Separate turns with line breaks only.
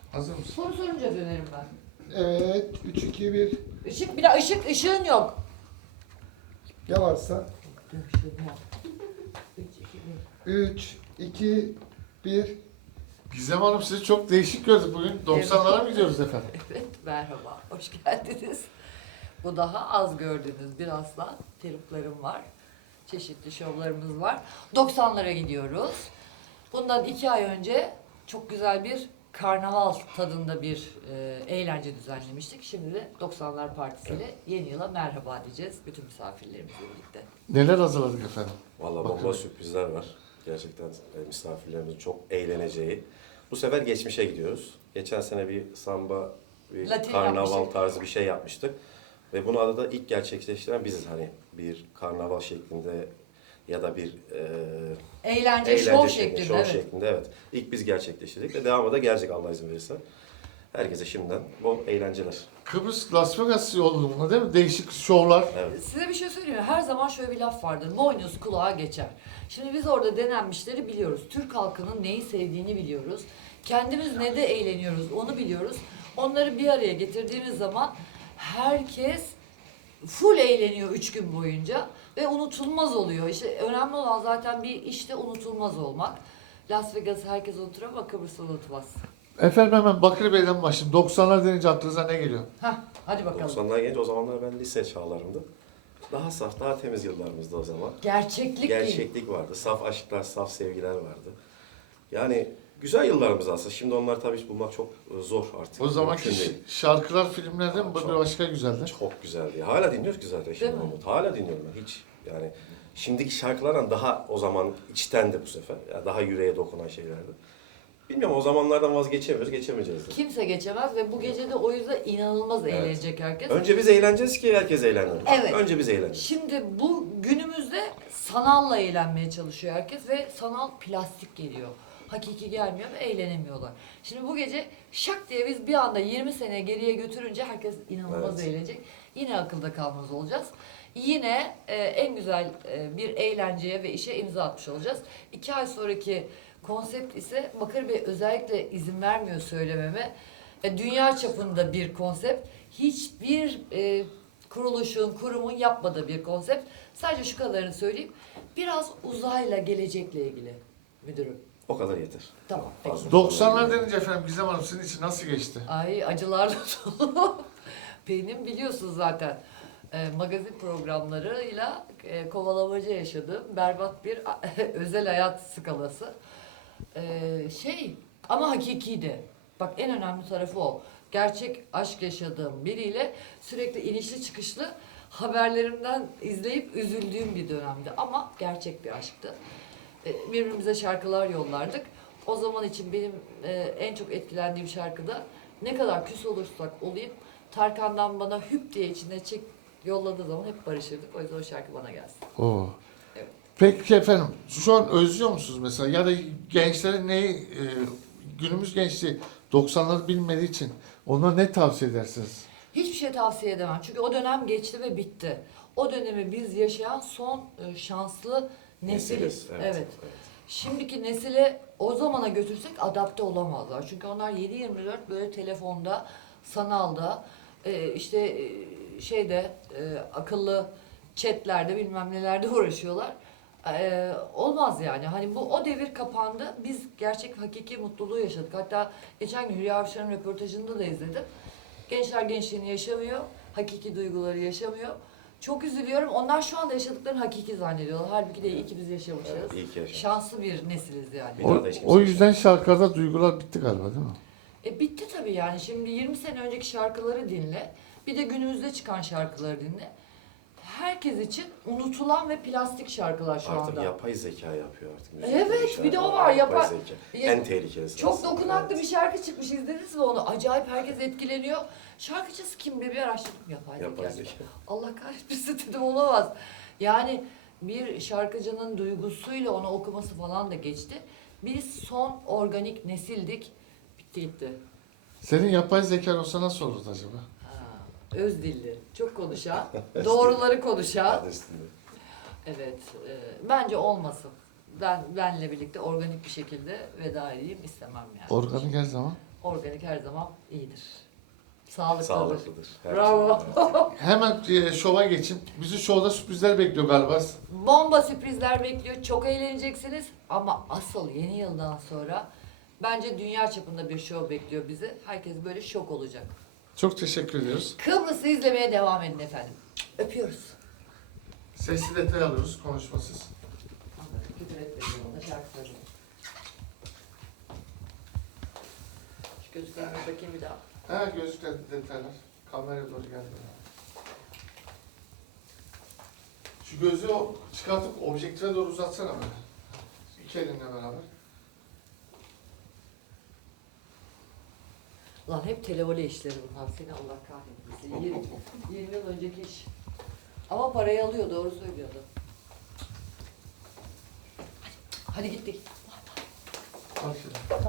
Hazır mısın?
Soru sorunca dönerim ben.
Evet. 3, 2, 1.
Işık, bir de ışığın yok.
Ya varsa?
Işığın yok.
3, 2, 1. Gizem Hanım sizi çok değişik gördük bugün. 90'lara mı gidiyoruz efendim?
Evet, merhaba, hoş geldiniz. Bu daha az gördüğünüz bir aslan. Peruklarım var. Çeşitli şovlarımız var. 90'lara gidiyoruz. Bundan 2 ay önce çok güzel bir karnaval tadında bir eğlence düzenlemiştik. Şimdi de 90'lar partisiyle yeni yıla merhaba diyeceğiz bütün misafirlerimizle birlikte.
Neler hazırladık efendim?
Vallahi
Bakalım.
bomba sürprizler var. Gerçekten misafirlerimizin çok eğleneceği. Bu sefer geçmişe gidiyoruz. Geçen sene bir samba, bir
Latin
karnaval
yapmıştık.
tarzı bir şey yapmıştık. Ve bunu adada ilk gerçekleştiren biziz. Hani bir karnaval şeklinde ya da bir
Eğlence, şov
şeklinde,
şeklinde, evet.
şeklinde evet. İlk biz gerçekleştirdik ve devamı da gelecek Allah izin verirse. Herkese şimdiden bol eğlenceler.
Kıbrıs Las Vegas yolunda değil mi? Değişik şovlar.
Evet.
Size bir şey söyleyeyim mi? Her zaman şöyle bir laf vardır. Boynuz kulağa geçer. Şimdi biz orada denenmişleri biliyoruz. Türk halkının neyi sevdiğini biliyoruz. Kendimiz ne de eğleniyoruz onu biliyoruz. Onları bir araya getirdiğimiz zaman herkes full eğleniyor 3 gün boyunca ve unutulmaz oluyor. İşte önemli olan zaten bir işte unutulmaz olmak. Las Vegas'ı herkes unutur ama Kıbrıs'ı unutmaz.
Efendim hemen Bakırbey'den başlayayım. 90'lar denince aklınıza ne geliyor?
Hah, hadi bakalım.
90'lar gelince o zamanlar ben lise çağlarımdı. Daha saf, daha temiz yıllarımızda o zaman.
Gerçeklik değil.
Gerçeklik vardı. Saf aşklar, saf sevgiler vardı. Yani güzel yıllarımız aslında. Şimdi onlar tabii bulmak çok zor artık.
O zamanki
Mümkün değil.
şarkılar, filmlerden mi? Bu
Çok.
bir başka güzeldi.
Çok güzeldi. Hala dinliyoruz ki zaten şimdi
Değil mi?
onu. Hala dinliyorum ben hiç. Yani şimdiki şarkılardan daha o zaman içtendi bu sefer. Yani daha yüreğe dokunan şeylerdi. Bilmiyorum o zamanlardan vazgeçemiyoruz, geçemeyeceğiz de.
Kimse geçemez ve bu gece de o yüzden inanılmaz
Evet.
eğlenecek herkes.
Önce biz eğleneceğiz ki herkes eğlenir.
Evet.
Önce biz eğleneceğiz.
Şimdi bu günümüzde sanalla eğlenmeye çalışıyor herkes ve sanal plastik geliyor. Hakiki gelmiyor ve eğlenemiyorlar. Şimdi bu gece şak diye biz bir anda 20 sene geriye götürünce herkes inanılmaz
Evet.
eğlenecek. Yine akılda kalmaz olacağız. Yine en güzel bir eğlenceye ve işe imza atmış olacağız. 2 ay sonraki konsept ise Bakır Bey özellikle izin vermiyor söylememe. Dünya çapında bir konsept. Hiçbir kuruluşun, kurumun yapmadığı bir konsept. Sadece şu kadarını söyleyeyim. Biraz uzayla, gelecekle ilgili müdürüm.
O kadar yeter.
Tamam. Peki.
Fazla.
90'lar denince efendim Gizem Hanım sizin için nasıl geçti?
Ay acılarla dolu. Benim biliyorsunuz zaten magazin programlarıyla kovalamaca yaşadığım berbat bir özel hayat skalası. Ama hakikiydi. Bak en önemli tarafı o. Gerçek aşk yaşadığım biriyle sürekli inişli çıkışlı haberlerimden izleyip üzüldüğüm bir dönemdi. Ama gerçek bir aşktı. Birbirimize şarkılar yollardık. O zaman için benim en çok etkilendiğim şarkıda ne kadar küs olursak olayım Tarkan'dan bana hüp diye içine çek yolladığı zaman hep barışırdık. O yüzden o şarkı bana gelsin.
Oo.
Evet.
Peki efendim şu an özlüyor musunuz mesela ya da gençlerin neyi günümüz gençliği 90'ları bilmediği için ona ne tavsiye edersiniz?
Hiçbir şey tavsiye edemem. Çünkü o dönem geçti ve bitti. O dönemi biz yaşayan son şanslı nesiliz. Evet. Şimdiki nesile o zamana götürsek adapte olamazlar. Çünkü onlar 7-24 böyle telefonda, sanalda, akıllı chatlerde bilmem nelerde uğraşıyorlar. Olmaz yani. Hani bu o devir kapandı. Biz gerçek hakiki mutluluğu yaşadık. Hatta geçen gün Hülya Avşar'ın röportajında da izledim. Gençler gençliğini yaşamıyor. Hakiki duyguları yaşamıyor. Çok üzülüyorum. Onlar şu anda yaşadıklarını hakiki zannediyorlar. Halbuki de iyi ki biz yaşamışız.
Evet, iyi ki yaşamışız.
Şanslı bir nesiliz yani.
Bir
O,
daha da hiç kimse
o yüzden şarkılarda duygular bitti galiba değil mi?
Bitti tabii yani. Şimdi 20 sene önceki şarkıları dinle. Bir de günümüzde çıkan şarkıları dinle. Herkes için unutulan ve plastik şarkılar şu
Artık
anda.
yapay zeka yapıyor artık.
Evet, bir de o var, yapay-
zeka. En tehlikelisi.
Çok
aslında.
dokunaklı
Evet.
bir şarkı çıkmış. İzlediniz mi onu? Acayip herkes etkileniyor. Şarkıcısı kim diye bir araştırdım. Yapay
Yapay
zeka.
zeka.
Allah kahretmesin dedim olamaz. Yani bir şarkıcının duygusuyla onu okuması falan da geçti. Biz son organik nesildik. Bitti gitti.
Senin yapay zekan olsa nasıl olurdu acaba?
Öz dilli, çok konuşan, doğruları konuşan.
Adı üstünde.
Evet, bence olmasın. Benle birlikte organik bir şekilde veda edeyim istemem yani.
Organik her zaman.
organik her zaman iyidir. Sağlıklıdır.
Sağlıklıdır. Her
Bravo.
şey.
Hemen şova geçeyim. Bizi şovda sürprizler bekliyor galiba.
Bomba sürprizler bekliyor. Çok eğleneceksiniz. Ama asıl yeni yıldan sonra bence dünya çapında bir show bekliyor bizi. Herkes böyle şok olacak.
Çok teşekkür ediyoruz.
Kıbrıs'ı izlemeye devam edin efendim. Öpüyoruz.
Sesli detay alıyoruz, konuşmasız.
Küfür etmeyin ona, şarkı söyleyeyim. Şu gözlüklerime bakayım bir daha.
Ha gözlükler detaylar. Kameraya doğru geldi. Şu gözü çıkartıp objektife doğru uzatsana böyle. İki elinle beraber.
Lan hep televole işleri bunlar. Seni Allah kahretmesin. 20 yıl önceki iş. Ama parayı alıyor, doğru söylüyordu. Hadi gittik.
Bak şimdi.